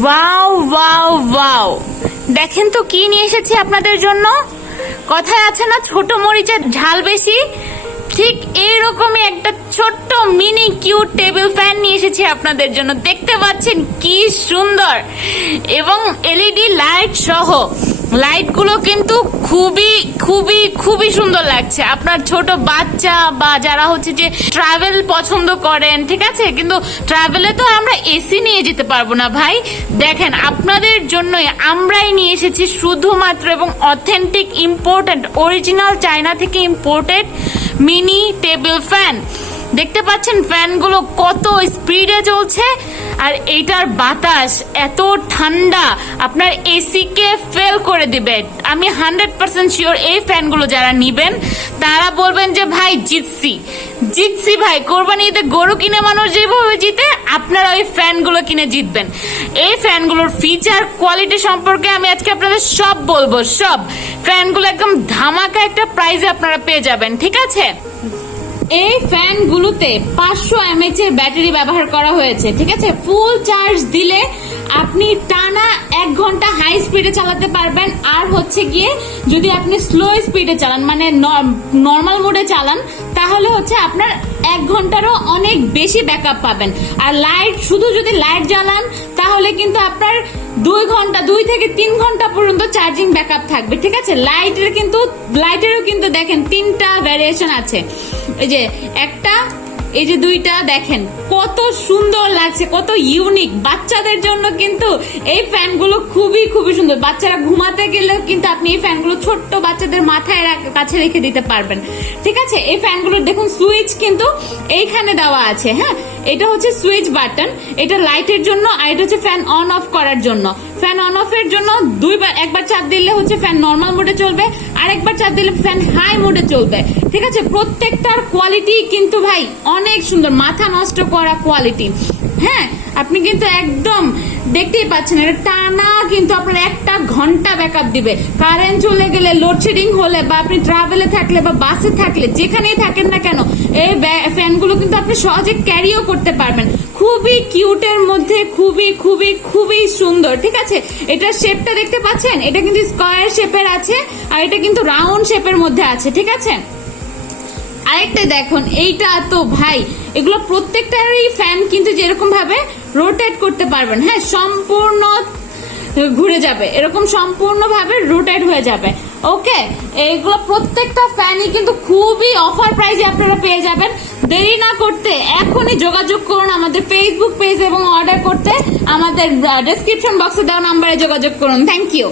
Wow wow wow, দেখেন তো কি নিয়ে এসেছি আপনাদের জন্য। কথায় আছে না, ছোট মরিচের ঝাল বেশি, ঠিক এইরকমই একটা ছোট্ট মিনি কিউট টেবিল ফ্যান নিয়ে এসেছি আপনাদের জন্য। দেখতে পাচ্ছেন কি সুন্দর, এবং এলইডি লাইট সহ। লাইটগুলো কিন্তু খুবই খুবই খুবই সুন্দর লাগছে। আপনার ছোট বাচ্চা বা যারা হচ্ছে যে ট্রাভেল পছন্দ করেন, ঠিক আছে, কিন্তু ট্রাভেলে তো আমরা এসি নিয়ে যেতে পারবো না ভাই। দেখেন, আপনাদের জন্যই আমরাই নিয়ে এসেছি শুধুমাত্র এবং অথেন্টিক ইম্পোর্টেড অরিজিনাল চায়না থেকে ইম্পোর্টেড মিনি টেবিল ফ্যান। দেখতে পাচ্ছেন ফ্যানগুলো কত স্পিডে চলছে, আর এইটার বাতাস এত ঠান্ডা আপনার এসি কে ফেল করে দিবে। আমি 100% শিওর এই ফ্যানগুলো যারা নিবেন তারা বলবেন যে ভাই জিতছি জিতছি ভাই। কোরবানি ঈদে গরু কিনে মানুষ যেভাবে জিতে, আপনারা ওই ফ্যানগুলো কিনে জিতবেন। এই ফ্যানগুলোর ফিচার কোয়ালিটি সম্পর্কে আমি আজকে আপনাদের সব বলবো, সব। ফ্যানগুলো একদম ধামাকা একটা প্রাইসে আপনারা পেয়ে যাবেন, ঠিক আছে। এই ফ্যানগুলোতে 500 mAh এর ব্যাটারি ব্যবহার করা হয়েছে, ঠিক আছে। ফুল চার্জ দিলে আপনি টানা 1 ঘন্টা হাই স্পিডে চালাতে পারবেন। আর হচ্ছে গিয়ে যদি আপনি স্লো স্পিডে চালান, মানে নর্মাল মোডে চালান, তাহলে হচ্ছে আপনার 1 ঘন্টারও অনেক বেশি ব্যাকআপ পাবেন। আর লাইট, শুধু যদি লাইট জ্বালান তাহলে কিন্তু আপনার 2 থেকে 3 ঘন্টা পর্যন্ত চার্জিং ব্যাকআপ থাকবে, ঠিক আছে। লাইটেরও কিন্তু দেখেন 3টা ভ্যারিয়েশন আছে। এই যে একটা, এই যে 2টা, দেখেন কত সুন্দর লাগছে, কত ইউনিক। বাচ্চাদের জন্য কিন্তু এই ফ্যানগুলো খুবই খুবই সুন্দর। বাচ্চারা ঘুমাতে গেলেও কিন্তু আপনি এই ফ্যানগুলো ছোট্ট বাচ্চাদের মাথায় কাছে রেখে দিতে পারবেন, ঠিক আছে। এই ফ্যানগুলোর দেখুন সুইচ কিন্তু এইখানে দেওয়া আছে, হ্যাঁ, এটা হচ্ছে সুইচ বাটন। এটা লাইটের জন্য, আর এটা হচ্ছে ফ্যান অন অফ করার জন্য। ফ্যান অন অফ এর জন্য একবার চাপ দিলে হচ্ছে ফ্যান নর্মাল মোডে চলবে, আর একবার চাপ দিলে ফ্যান হাই মোডে চলবে, ঠিক আছে। প্রত্যেকটার কোয়ালিটি কিন্তু ভাই অনেক সুন্দর, মাথা নষ্ট করা কোয়ালিটি। হ্যাঁ, আপনি কিন্তু একদম দেখতেই পাচ্ছেন, এটা টানা কিন্তু আপনার 1 ঘন্টা ব্যাকআপ দিবে। কারেন্ট চলে গেলে, লোডশেডিং হলে, বা আপনি ট্রাভেলে থাকলে বা বাসে থাকলে, যেখানেই থাকেন না কেন, এই ফ্যানগুলো কিন্তু আপনি সহজে ক্যারিও করতে পারবেন। খুবই কিউটের মধ্যে খুবই খুবই খুবই সুন্দর, ঠিক আছে। এটার শেপটা দেখতে পাচ্ছেন, এটা কিন্তু স্কয়ার শেপের আছে, আর এটা কিন্তু রাউন্ড শেপের মধ্যে আছে, ঠিক আছে। আরেকটা দেখুন, এইটা তো ভাই, এগুলো প্রত্যেকটারই ফ্যান কিন্তু যেরকম ভাবে রোটেট করতে পারবেন, হ্যাঁ, সম্পূর্ণ ঘুরে যাবে, এরকম সম্পূর্ণভাবে রোটেট হয়ে যাবে, ওকে। এইগুলো প্রত্যেকটা ফ্যানই কিন্তু খুবই অফার প্রাইসে আপনারা পেয়ে যাবেন। দেরি না করতে এখনই যোগাযোগ করুন আমাদের ফেসবুক পেজ, এবং অর্ডার করতে আমাদের ডেসক্রিপশন বক্সে দেওয়া নাম্বারে যোগাযোগ করুন। Thank you.